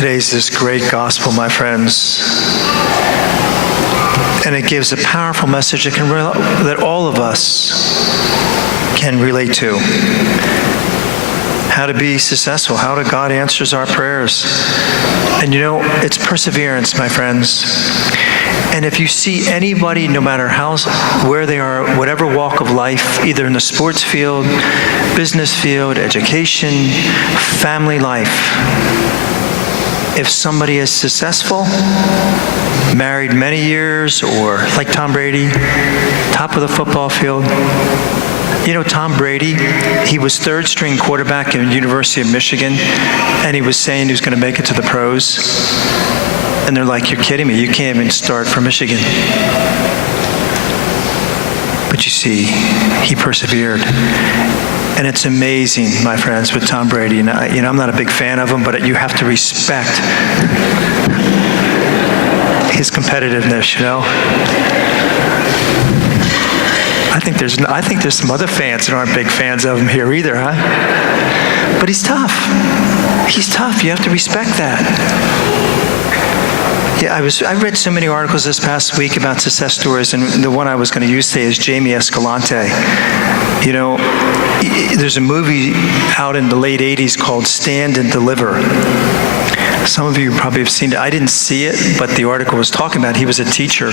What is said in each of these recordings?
Today's this great gospel, my friends. And it gives a powerful message that all of us can relate to. How to be successful, how God answers our prayers. And you know, it's perseverance, my friends. And if you see anybody, no matter where they are, whatever walk of life, either in the sports field, business field, education, family life, if somebody is successful, married many years, or like Tom Brady, top of the football field. You know, Tom Brady, he was third string quarterback at the University of Michigan, and he was saying he was going to make it to the pros. And they're like, you're kidding me, you can't even start for Michigan. But you see, he persevered. And it's amazing, my friends, with Tom Brady. And I'm not a big fan of him, but you have to respect his competitiveness, you know. I think there's some other fans that aren't big fans of him here either, huh? But he's tough. He's tough. You have to respect that. Yeah, I read so many articles this past week about success stories, and the one I was going to use today is Jamie Escalante. You know, there's a movie out in the late 80s called Stand and Deliver. Some of you probably have seen it. I didn't see it, but the article was talking about it. He was a teacher.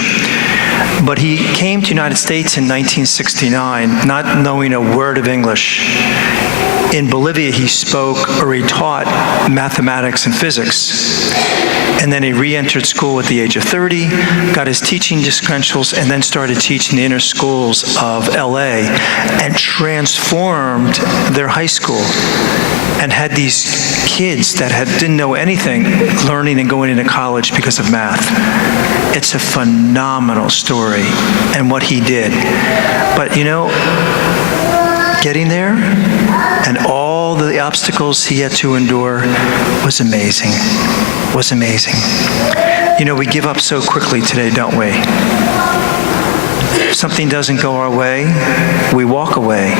But he came to the United States in 1969, not knowing a word of English. In Bolivia, he spoke or he taught mathematics and physics. And then he re-entered school at the age of 30, got his teaching credentials, and then started teaching the inner schools of LA and transformed their high school and had these kids that didn't know anything learning and going into college because of math. It's a phenomenal story and what he did. But you know, getting there and all the obstacles he had to endure was amazing. Was amazing. You know, we give up so quickly today, don't we? If something doesn't go our way, we walk away.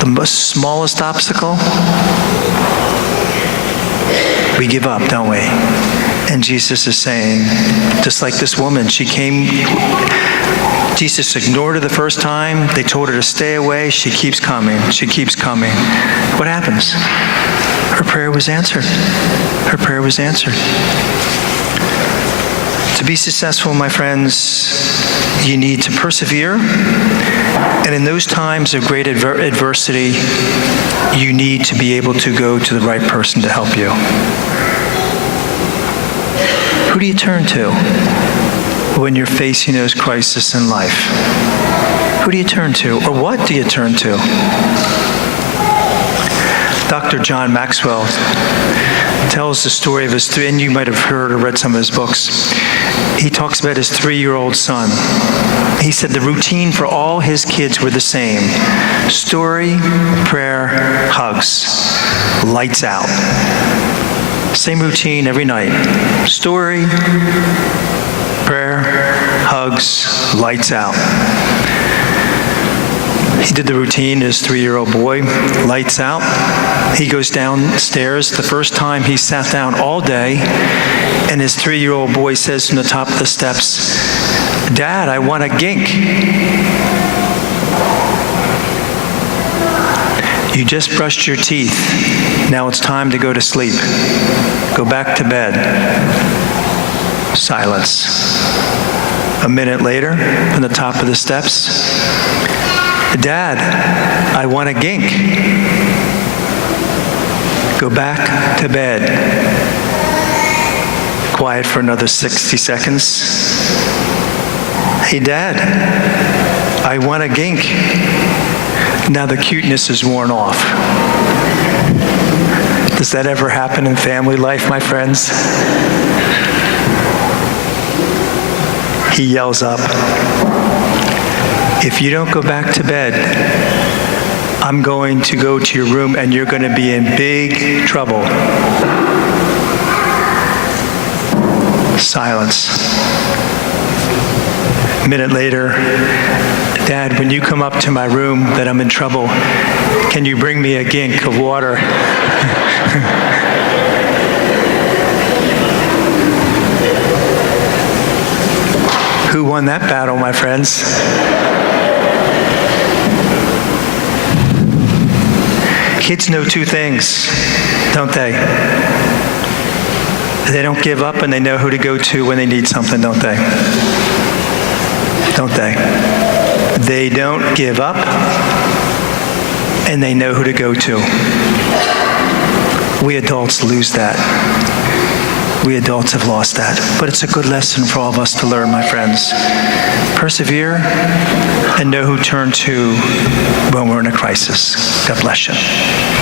The most smallest obstacle, we give up, don't we? And Jesus is saying, just like this woman, she came, Jesus ignored her the first time. They told her to stay away. She keeps coming. She keeps coming. What happens? Her prayer was answered. Her prayer was answered. To be successful, my friends, you need to persevere. And in those times of great adversity, you need to be able to go to the right person to help you. Who do you turn to when you're facing those crises in life? Who do you turn to, or what do you turn to? Dr. John Maxwell tells the story of his three, and you might have heard or read some of his books. He talks about his 3-year-old son. He said the routine for all his kids were the same. Story, prayer, hugs. Lights out. Same routine every night. Story, prayer, hugs, lights out. He did the routine, his 3-year-old boy, lights out. He goes downstairs. The first time he sat down all day, and his 3-year-old boy says from the top of the steps, "Dad, I want a gink." You just brushed your teeth. Now it's time to go to sleep. Go back to bed. Silence. A minute later, from the top of the steps, "Dad, I want a gink." Go back to bed. Quiet for another 60 seconds. "Hey, Dad, I want a gink." Now the cuteness is worn off. Does that ever happen in family life, my friends? He yells up, "If you don't go back to bed, I'm going to go to your room and you're going to be in big trouble." Silence. A minute later, "Dad, when you come up to my room that I'm in trouble, can you bring me a gink of water?" Who won that battle, my friends? Kids know two things, don't they? They don't give up, and they know who to go to when they need something, don't they? Don't they? They don't give up, and they know who to go to. We adults lose that. We adults have lost that. But it's a good lesson for all of us to learn, my friends. Persevere and know who to turn to when we're in a crisis. God bless you.